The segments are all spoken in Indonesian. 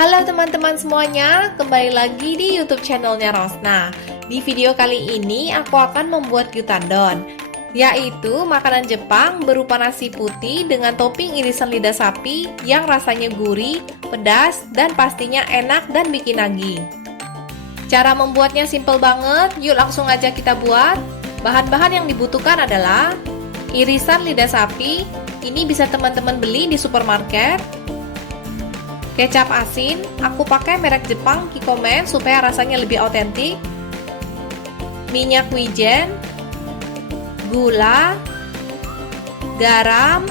Halo teman-teman semuanya, kembali lagi di YouTube channelnya Rosna. Di video kali ini aku akan membuat gyutadon, yaitu makanan Jepang berupa nasi putih dengan topping irisan lidah sapi yang rasanya gurih, pedas, dan pastinya enak dan bikin nagih. Cara membuatnya simple banget, yuk langsung aja kita buat. Bahan-bahan yang dibutuhkan adalah irisan lidah sapi, ini bisa teman-teman beli di supermarket. Kecap asin, aku pakai merek Jepang Kikkoman supaya rasanya lebih otentik. Minyak wijen, gula, garam,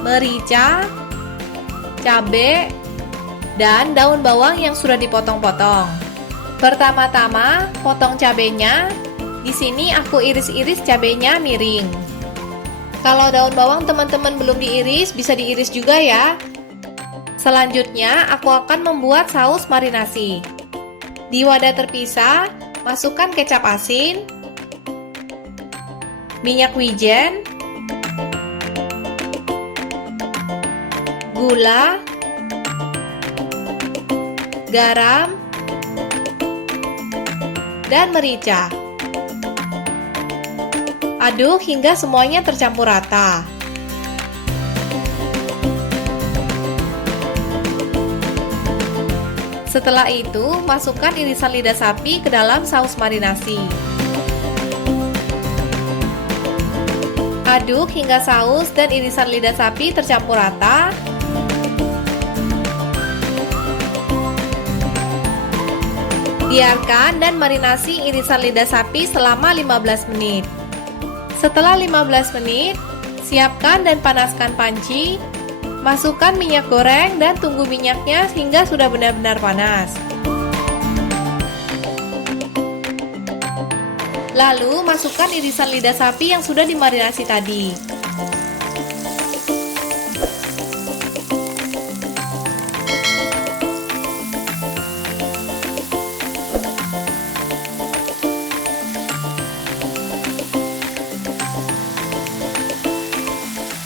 merica, cabai, dan daun bawang yang sudah dipotong-potong. Pertama-tama, potong cabenya. Di sini aku iris-iris cabenya miring. Kalau daun bawang teman-teman belum diiris, bisa diiris juga ya. Selanjutnya, aku akan membuat saus marinasi. Di wadah terpisah, masukkan kecap asin, minyak wijen, gula, garam, dan merica. Aduk hingga semuanya tercampur rata. Setelah itu, masukkan irisan lidah sapi ke dalam saus marinasi. Aduk hingga saus dan irisan lidah sapi tercampur rata. Biarkan dan marinasi irisan lidah sapi selama 15 menit. Setelah 15 menit, siapkan dan panaskan panci. Masukkan minyak goreng dan tunggu minyaknya hingga sudah benar-benar panas. Lalu, masukkan irisan lidah sapi yang sudah dimarinasi tadi.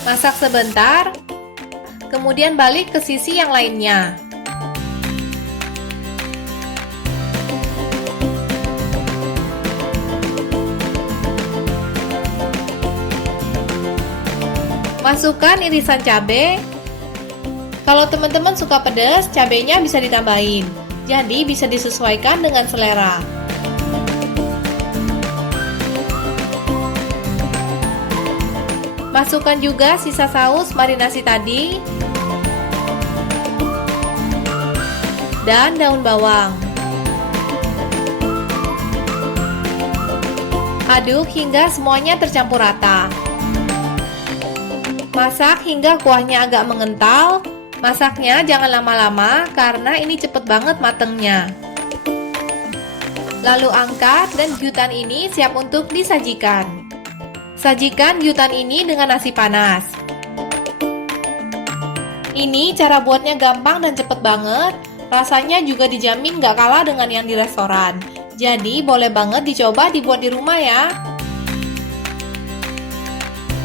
Masak sebentar, kemudian balik ke sisi yang lainnya. Masukkan irisan cabai. Kalau teman-teman suka pedas, cabainya bisa ditambahin. Jadi bisa disesuaikan dengan selera. Masukkan juga sisa saus marinasi tadi dan daun bawang. Aduk hingga semuanya tercampur rata. Masak hingga kuahnya agak mengental. Masaknya jangan lama-lama karena ini cepet banget matengnya. Lalu angkat dan gyutan ini siap untuk disajikan. Sajikan gyutan ini dengan nasi panas. Ini cara buatnya gampang dan cepet banget. Rasanya juga dijamin gak kalah dengan yang di restoran. Jadi boleh banget dicoba dibuat di rumah ya.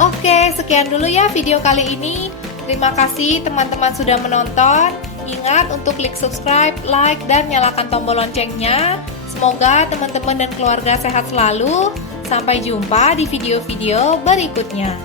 Oke, sekian dulu ya video kali ini. Terima kasih teman-teman sudah menonton. Ingat untuk klik subscribe, like, dan nyalakan tombol loncengnya. Semoga teman-teman dan keluarga sehat selalu. Sampai jumpa di video-video berikutnya.